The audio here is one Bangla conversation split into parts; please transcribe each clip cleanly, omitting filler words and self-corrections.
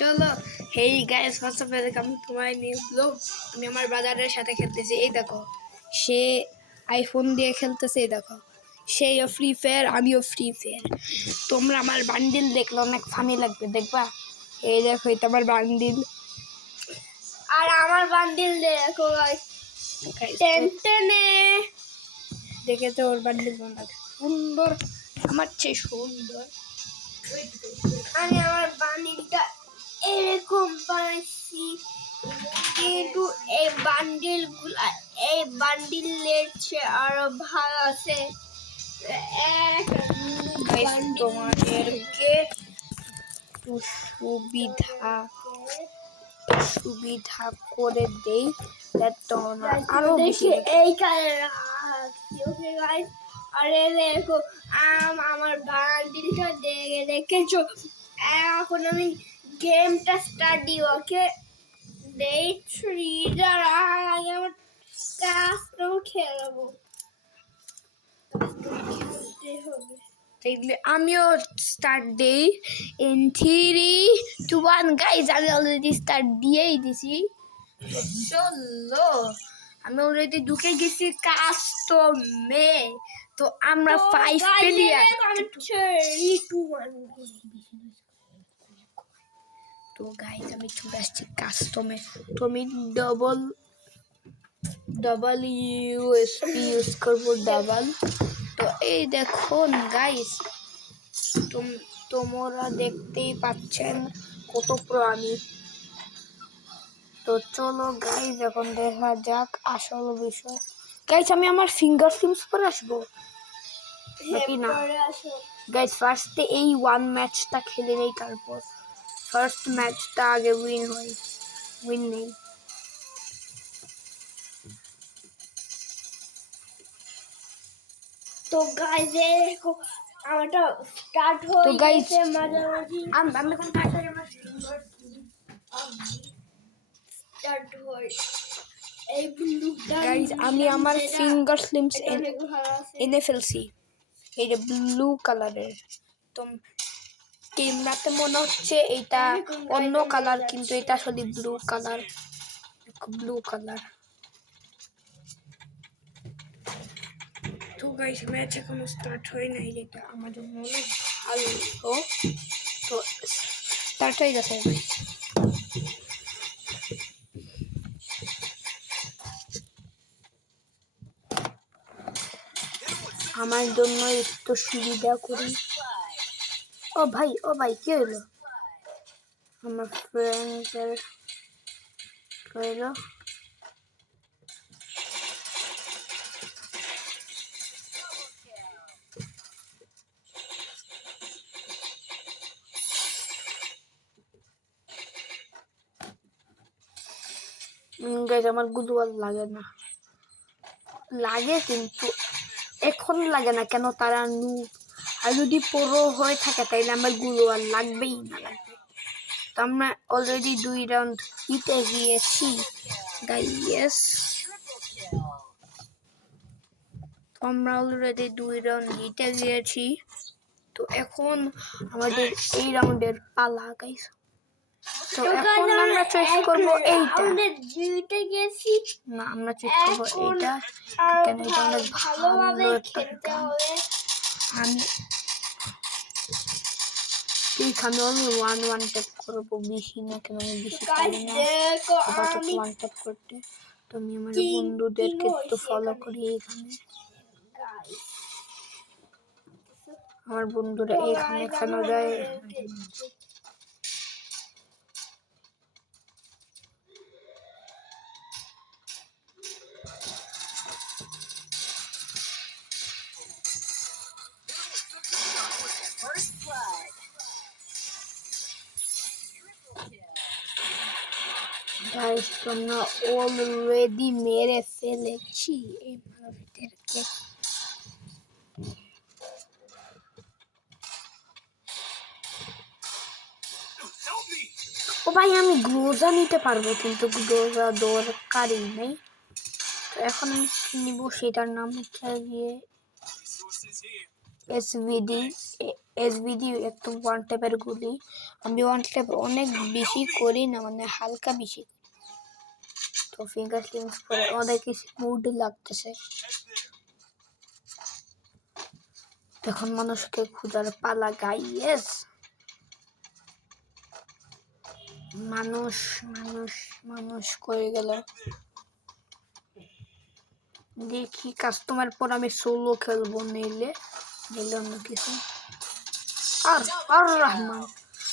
চলো hey guys WhatsApp welcome to my new blog. আমি আমার ব্রাদারের সাথে খেলতেছি। এই দেখো, সে আইফোন দিয়ে খেলতেছে। এই দেখো, সেও ফ্রি ফায়ার, আমিও ফ্রি ফায়ার। তোমরা আমার বান্ডিল দেখলে অনেক ফানি লাগবে, দেখবা। এই দেখো, এটা আমার বান্ডিল, আর আমার বান্ডিল দেখো গাইস, টেনটেনে দেখে তো ওর বান্ডিল সুন্দর, আমার চেয়ে সুন্দর। আমি আমার বান্ডিলটা এরকম বানাইছি, কিন্তু এই বান্ডিলের চেয়ে আরো ভালো আছে। তোমাদেরকে একটু সুবিধা করে দেই, তোমরা আরো বেশি এই কালার ওকে গাইস। আরে দেখো, আমার বান্ডিলটা দেখেছো। এখন আমি গেমটা স্টার্ট দিই। ওকে ডে 3 যার আগে আমার কাস্টম খেলবো, খেলতে হবে। আমিও স্টার্ট দেই ইন 3, 2, 1। গাইজ, আমি অলরেডি স্টার্ট দিয়েই দিছি। চলো, আমি অলরেডি ঢুকে গেছি কাস্টমে। তো আমরা 5 প্লেয়ার। তো গাইজ, আমি চলে আসছি কাস্টমে। তো আমি ডাবল ইউএসপি ইউজ করবো, ডাবল। তো এই দেখুন গাইস, তোমরা দেখতেই পাচ্ছেন কত প্রো আমি। তো চলো গাইস, এখন দেখা যাক আসল বিষয়। গাইস, আমি আমার ফিঙ্গার প্রিন্টস পরে আসবো নাকি না? গাইস, ফার্স্টে এই 1 ম্যাচটা খেলে নেই, তারপর ফার্স্ট ম্যাচটা আগে উইন নেই। তো গাইস দেখো, আমারটা স্টার্ট হয়ে গেছে। মাঝামাঝি আমি এখন স্টার্ট হয় এই ব্লুটা। গাইস, আমি আমার ফিঙ্গার স্লিমস এনে ফেলছি, এই যে ব্লু কালারের। তো ক্যামেরাতে মনে হচ্ছে এটা অন্য কালার, কিন্তু এটা আসলে ব্লু কালার। তো গাইস, ম্যাচ এখনো স্টার্ট হয় নাই, যেটা আমার জন্য অনেক ভালো। তো স্টার্ট হয়ে গেছে। আমার জন্য একটু সুবিধা করি। ও ভাই কি হলো? আমার ফ্রেন্ডের হলো। গাইস, আমার গুলওয়াল লাগে না, লাগে কিন্তু এখন লাগে না কেন? তারা আর যদি পুরো হয়ে থাকে তাইলে আমার গুলওয়াল লাগবেই না লাগবে। তো আমরা অলরেডি 2 রাউন্ড জিতে গিয়েছি গাইস। আমরা অলরেডি 2 রাউন্ড জিতে গিয়েছি। তো এখন আমাদের এই রাউন্ডের পালা গাইস। তো এখন আমরা চয়েস করব এইটা। আমরা চয়েস করব এইটা, কেন এটা অনেক ভালোভাবে খেলতে হবে। আমি ওয়ান ট্যাপ করবো, বেশি না, কেন আমি বেশি পারি না আপাতত ওয়ান ট্যাপ করতে। তো আমি আমার বন্ধুদেরকে একটু ফলো করি। এখানে আমার বন্ধুরা এখানে কেন যায়? গাইস, তোমরা অলরেডি মেরে ফেলেছি এই মানবদেরকে। ও ভাই, আমি গ্লোজা নিতে পারবো, কিন্তু গ্লোজা দরকারই নেই। তো এখন আমি নিব, সেটার নাম হচ্ছে গিয়ে এসভিডি। একটু ওয়ান ট্যাপের গুলি। আমি ওয়ান ট্যাপ অনেক বেশি করি না, মানে হালকা বেশি। তো ফিঙ্গার ফ্লিপস পরে অনেক স্মুথ লাগতেছে। তখন মানুষকে খোঁজার পালা গাইস। মানুষ মানুষ মানুষ করে গেল। দেখি কাস্টমার পর আমি সোলো খেলবো, নিলে অন্য কিছু। আর আর রহমান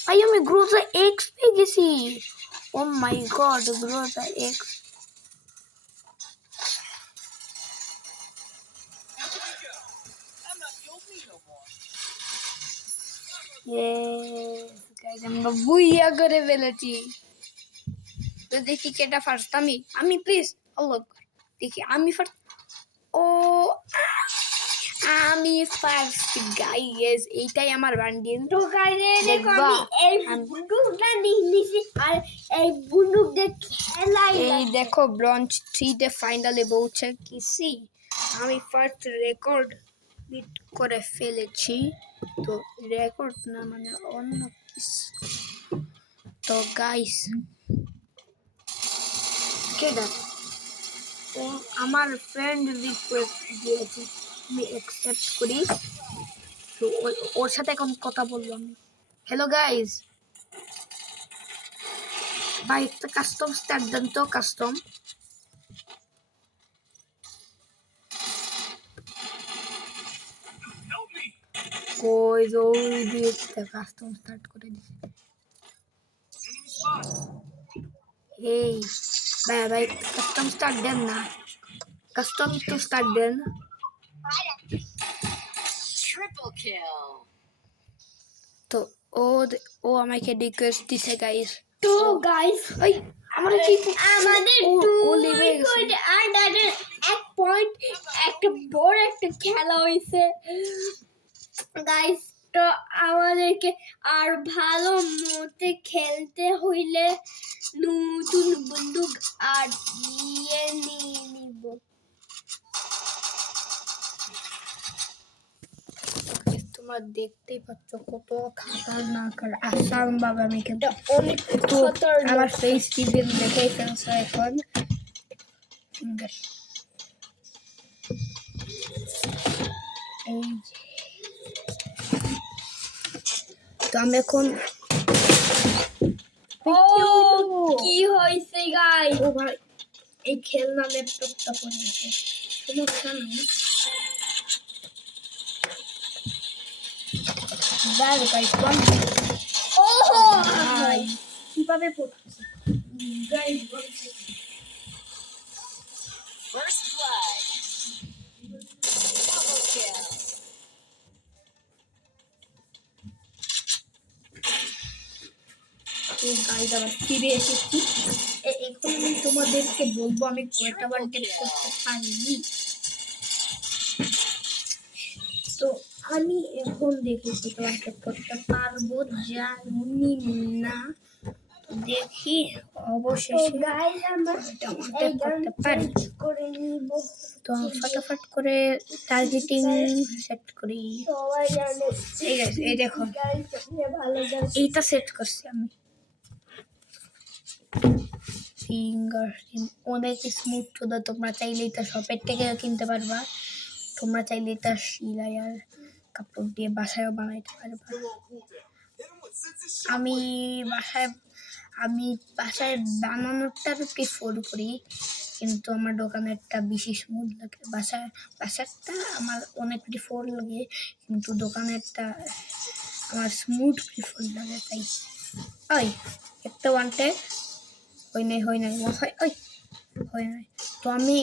ভাই, আমি গ্রোজা এক্স পেয়ে গেছি। ও মাই গড, গ্রোজা এক্স। আমরা বুইয়া করে ফেলেছি। তো দেখি কেটা ফার্স্ট, আমি প্লিজ আল্লাহ দেখি আমি ফার্স্ট। ও আমি ফার্স্ট গাইস, এইটাই আমার বান্ডিল। তো গাইরে দেখো দেখবা, আমি এই বন্দুকটা নিয়েছি আর এই বন্দুক দিয়ে খেলাই। এই দেখো ব্রঞ্জ 3 তে ফাইনালে পৌঁছে গেছি। আমি ফার্স্ট রেকর্ড বিট করে ফেলেছি। তো রেকর্ড না, মানে অন্য কিছু। তো গাইস কেডা, ও আমার ফ্রেন্ড রিকোয়েস্ট দিয়েছে, আমি অ্যাকসেপ্ট করি। তো ওর সাথে এখন কথা বললাম। হ্যালো গাইস, ভাই একটা কাস্টম স্টার্ট দেন তো, কাস্টম। কই ওই দিকটা কাস্টম স্টার্ট করে দিছে। এই ভাই ভাই কাস্টম স্টার্ট দেন না, কাস্টম তো স্টার্ট দেন। তো ও ও আমাকে রিকোয়েস্ট দিছে গাইস। তো গাইস ওই আমরা কি আমাদের ও লেভে গেছে। এক পয়েন্ট একটা বড় একটা খেলা হয়েছে গাইস। তো আমাদেরকে আর ভালো মতে খেলতে হইলে নতুন বন্দুক আর নিয়ে নিব। তোমরা দেখতেই পাচ্ছ কত খাতারনাক আর আসাম বাবা, আমি কিন্তু অনেক তো খতরনাক। আমার ফেস টিভির দেখেই ফেলছে এখন। এই যে। তো আমি এখন ও কি হয়েছে গাইস? ও ভাই এই খেলনা ল্যাপটপটা পড়েছে, সমস্যা নেই। দাঁড় গাইস, ওহো ভাই কিভাবে পড়তেছে গাইস বলছে। First blood. Double kill. তো গাইস আবার ফিরে এসেছি। এখন আমি তোমাদেরকে বলবো আমি কয়টা ওয়ান ট্যাপ করতে পারিনি। তো আমি এখন দেখি কয়টা ওয়ান ট্যাপ করতে পারবো, জানি না। তো দেখি অবশেষে গাইস আমরা কয়টা ওয়ান ট্যাপ করতে পারি। করে নিব। তো ফটাফট করে টার্গেটিং সেট করি। সবাই জানে এই guys, এই দেখো গাইস সবচেয়ে ভালো গান। এইটা সেট করছি আমি। ফিঙ্গার অনেক স্মুথ, তো তোমরা চাইলে এটা শপের থেকে কিনতে পারবা। তোমরা চাইলে এটা সিলাই আর কাপড় দিয়ে বাসায়ও বানাইতে পারবা। আমি বাসায় বাসায় বানানোরটা প্রিফার করি, কিন্তু আমার দোকানেরটা বেশি স্মুথ লাগে। বাসারটা আমার অনেক প্রিফার লাগে, কিন্তু দোকানেরটা আমার স্মুথ প্রিফার লাগে। তাই ওই একটা ওয়ান ট্যাপ হয় নাই হয় নাই। তো আমি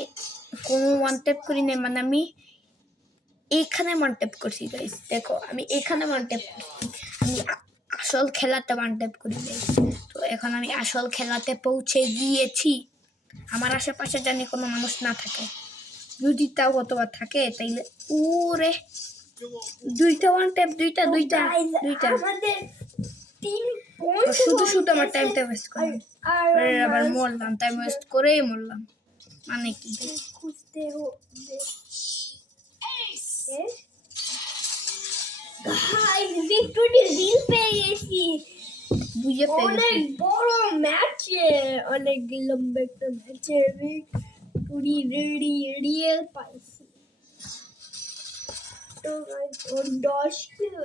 কোনো ওয়ান ট্যাপ করি নাই, মানে আমি এইখানে ওয়ান ট্যাপ করছি গাইস। দেখো আমি এখানে ওয়ান ট্যাপ করছি, আমি আসল খেলাতে ওয়ান ট্যাপ করি নাই। তো এখন আমি আসল খেলাতে পৌঁছে গিয়েছি। আমার আশেপাশে জানি কোনো মানুষ না থাকে, যদি তাও অথবা থাকে তাইলে ওরে দুইটা ওয়ান ট্যাপ, দুইটা আমাদের টিম শুধু আমার টাইমটা ওয়েস্ট করলাম। আবার মরলাম, টাইম ওয়েস্ট করেই মরলাম, মানে কি খুঁজতে হবে। গাইস ভিক্টোরি রিল পেয়ে গেছি। বুঝে পেয়ে অনেক গেছি। বড় ম্যাচে, অনেক লম্বা একটা ম্যাচে আমি পুরি রিয়েল পাইছি। তো guys, ওর 10 কিলো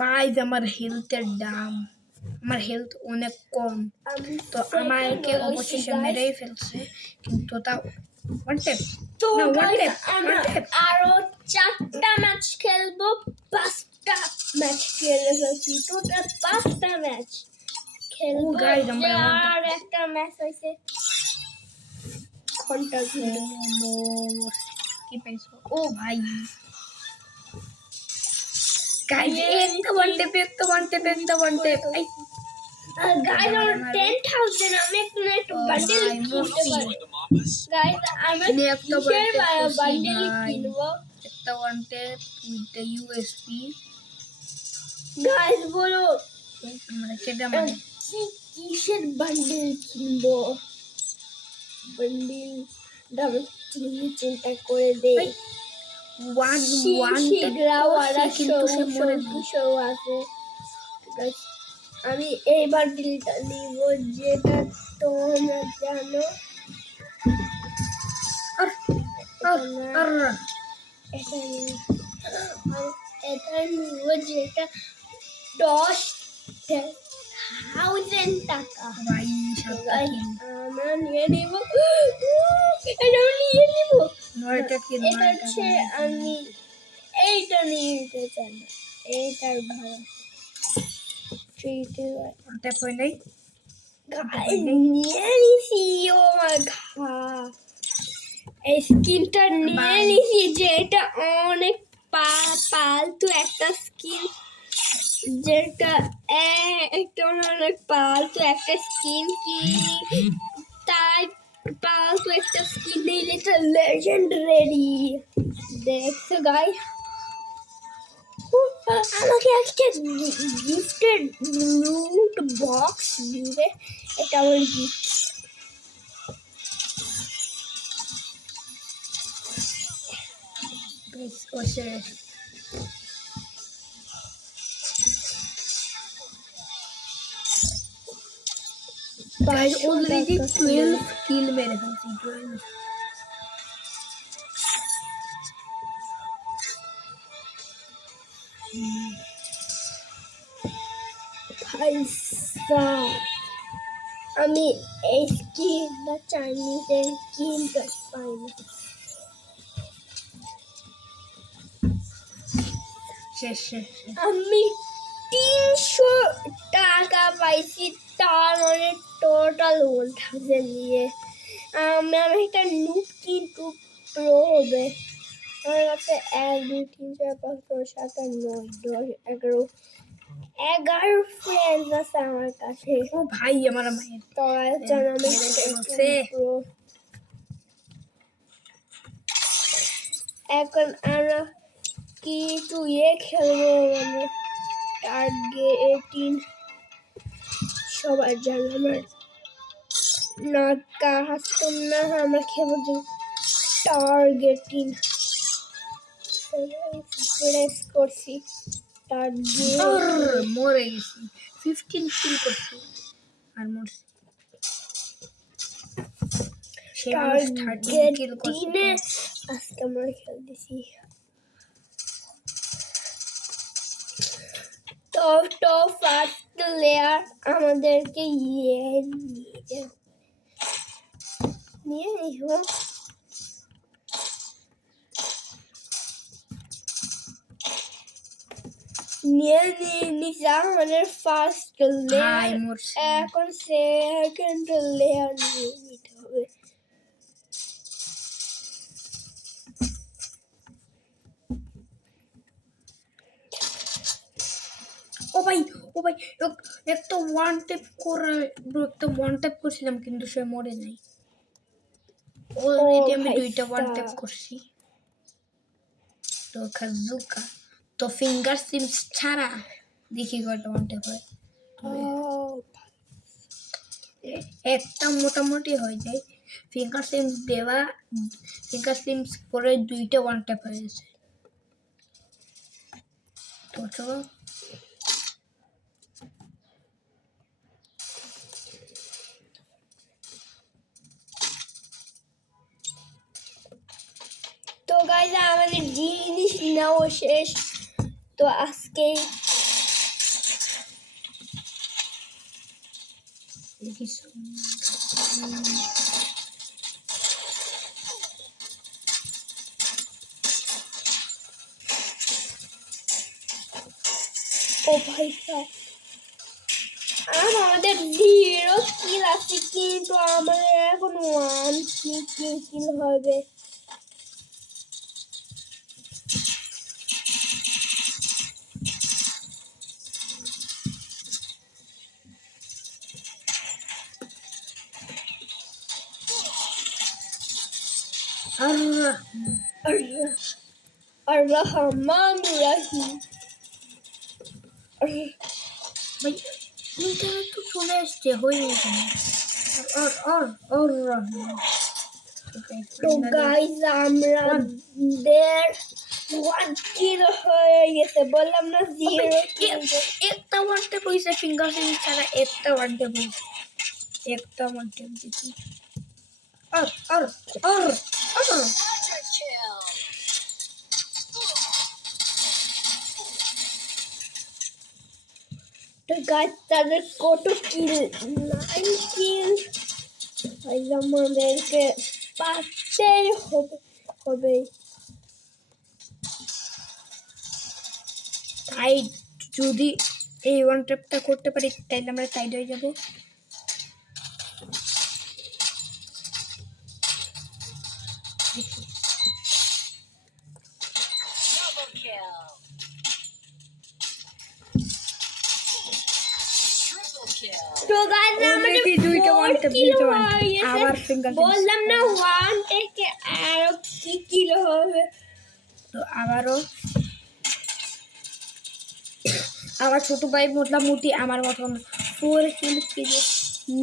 গাইজ আমার হেলথের দাম, আমার হেলথ অনেক কম, আমি তো আমাকে অবশেষে মেরেই ফেলছে, কিন্তু তাও ওয়ান ট্যাপ তো না, ওয়ান guys, ট্যাপ আমরা ওয়ান ট্যাপ। আরো 4টা ম্যাচ খেলবো, 5টা ম্যাচ খেলে ফেলছি, টোটাল 5টা ম্যাচ খেলবো। ও guys, আমরা আর একটা ম্যাচ হয়েছে ঘন্টা ঘুরে। কি পাইছো? ও ভাই গাইজ একটা ওয়ান ট্যাপ, একটা ওয়ান ট্যাপ, একটা ওয়ান ট্যাপ। এই গাইস আমার 10,000, আমি একটু বান্ডেল কিনতে পারি। গাইস আমরা আমি একটা কিসের বান্ডেল বান্ডেল কিনবো? একটা one tap with the USP. Guys বলো আমরা সেটা মানে কিসের বান্ডেল কিনবো? বান্ডেল ডাবল চিন্তা করে দে। ওয়ান ট্যাপ কিন্তু সে মরে আছে। Guys, আমি এই বান্ডেলটা নিব, যেটা তোমরা জানো। আর এটা নিব, আর এটা নিব যেটা 10,000 টাকা। ভাই সাতটা Guys, কিল, আমরা নিয়ে নিব, এটা আমি নিয়ে নিব। নয়টা কিল, এটা হচ্ছে আমি এইটা নিয়ে নিতে চাই না, এইটার ভালো ওয়ান ট্যাপ হয় নাই। নিয়ে নিছি। ও মাই গড, এই স্কিনটা নিয়ে নিছি, যে এটা অনেক পালতু একটা স্কিন, যেটা একটা অনেক পালতু একটা স্কিন, কি তাই পালতু একটা স্কিন নিলে এটা লেজেন্ডারি। দেখছো গাইস, আমাকে একটা গিফটেড লুট বক্স দিবে, এটা আমার গিফট। ও শেষ। গাইজ অলরেডি 12 কিল মেরে ফেলছি, 12। পয়সা, আমি এই স্কিনটা চাইনিজের কিনতে পাই না। শেষ শেষ শেষ। আমি 300 টাকা পাইছি, তার মানে টোটাল 1000 নিয়ে আমি একটা নুট কিন্তু প্রো হবে। আমার কাছে 1 2 3 4 5 6 7 8 9 10 11 ফ্রেন্ডস আছে আমার কাছে। ও ভাই আমার মায়ের তোরা জানো আমি প্রো। এখন আমরা কিন্তু খেলবো, মানে টার্গেটিং, সবার জানো আমার নাকা হাসতাম না, আমরা খেলবো যে টার্গেটিং। প্রেস করছি টার্গেট, মরে গেছি, 15 কিল করছি আর মরছি। সে মানুষ 13 কিল করছে। টার্গেটিনে আজকে আমরা খেলতেছি। টপ ফার্স্ট লেয়ার আমাদেরকে নিয়ে নিব। নিয়ে নিয়েছি আমাদের ফার্স্ট লেয়ার, এখন সেকেন্ড লেয়ার নিয়ে নিতে হবে। ও ভাই একটা ওয়ান ট্যাপ করে, একটা ওয়ান ট্যাপ করছিলাম কিন্তু সে মরে নাই। অলরেডি আমি 2টা ওয়ান ট্যাপ করছি। তো কাজুকা তো ফিঙ্গার সিমস ছাড়া দেখি কয়টা ওয়ান ট্যাপ হয়। একটা মোটামুটি হয়ে যায়। ফিঙ্গার সিমস করে 2টা ওয়ান ট্যাপ হয়ে গেছে। তো চলো গাইজ আমাদের জিনিস নেওয়া শেষ, তো আজকে ও ভাই সাহেব, আমাদের 0 কিল আছে, কিন্তু আমাদের এখন 1 কিল হবে। আর রহমান রাহিম। ভাই ইন্টারনেট তো চলে আসছে, হয়ে গেছে। আর আর আর রহমান। তো গাইজ আমাদের 1 কিল হয়ে গেছে, বললাম না 0 কিল। একটা ওয়ার্ডে পয়সা ফিঙ্গার সিরিজ ছাড়া একটা ওয়ার্ডে পয়সা, একটা ওয়ার্ডে দিচ্ছি। আর আর আর আর তো গাইজ তাদের কত কিল? 9 কিল। আমাদেরকে পারতেই হবে। তাই যদি এই ওয়ান ট্যাপটা করতে পারি তাইলে আমরা টাইড হয়ে যাব। তো গাইজ আমাদের Already দুইটা 4 one tap, কিল দুইটা one হয়ে tap। গেছে। আবার finger tips। বললাম না 1 থেকে আরো কি কিল হবে। তো আবারও আমার ছোট ভাই মোটামুটি আমার মতন 4 কিল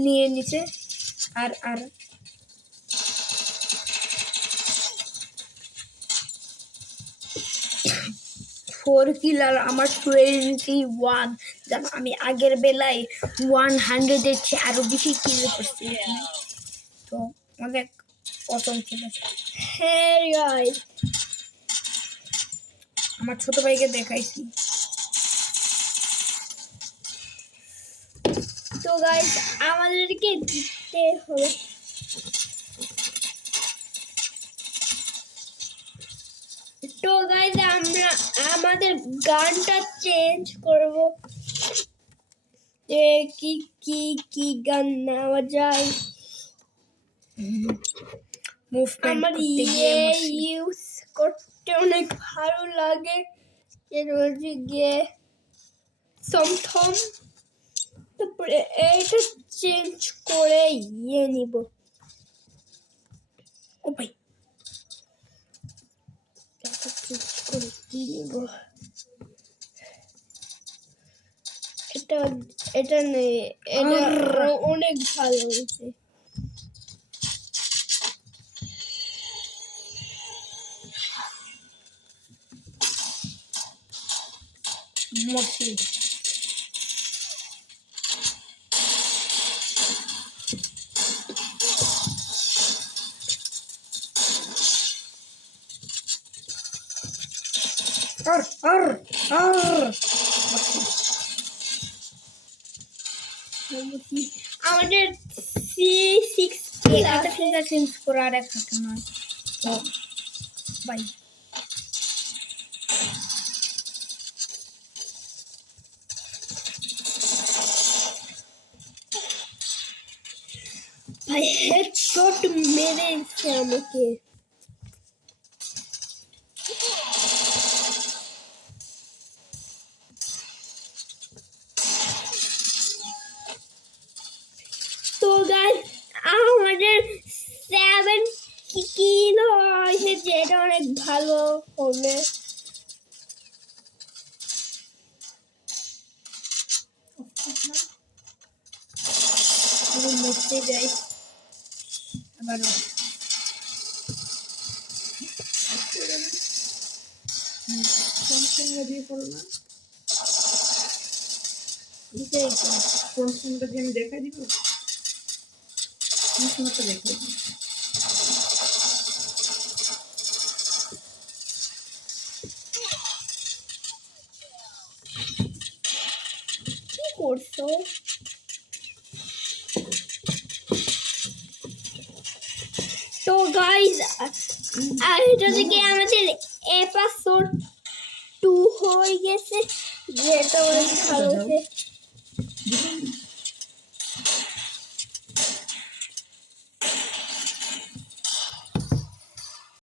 নিয়ে নিছে। আর আর 4 কিল আর আমার 21। যেন আমি আগের বেলায় 100-এর চেয়ে আরো বেশি কিল করছি। তো অনেক পছন্দ ছিল। হ্যাঁ গাইজ, আমার ছোট ভাইকে দেখাইছি। তো গাইজ আমাদেরকে জিততে হবে। তো গাইজ আমরা আমাদের গানটা চেঞ্জ করব, যে কি কি কি গান নেওয়া যায়। মুভমেন্ট আমার করতে গিয়ে ইউজ করতে অনেক ভালো লাগে, রোজে গিয়ে সমথম। তারপরে এইটা চেঞ্জ করে নিব। ও ভাই এটা চেঞ্জ করে নিব। এটা এটা নেই, এটা অনেক ভালো হয়েছে। মরছি। আর আর আর আমাদের C6 একটা ফিঙ্গার চেঞ্জ করে আর একটা নয়। তো ভাই ভাই হেডশট মেরেছে আমাকে। তো গাইস আমাদের 7 কিল হয়েছে, যেটা অনেক ভালো হবে। মরতে যাই আবার দিয়ে করো না। কোন ফোনটা দিয়ে আমি দেখাই দিব, কোন ফোনটা দেখাই দিব। করছো। তো গাইজ আর এটা থেকে আমাদের এপিসোড 2 হয়ে গেছে, যেটা অনেক ভালো হয়েছে।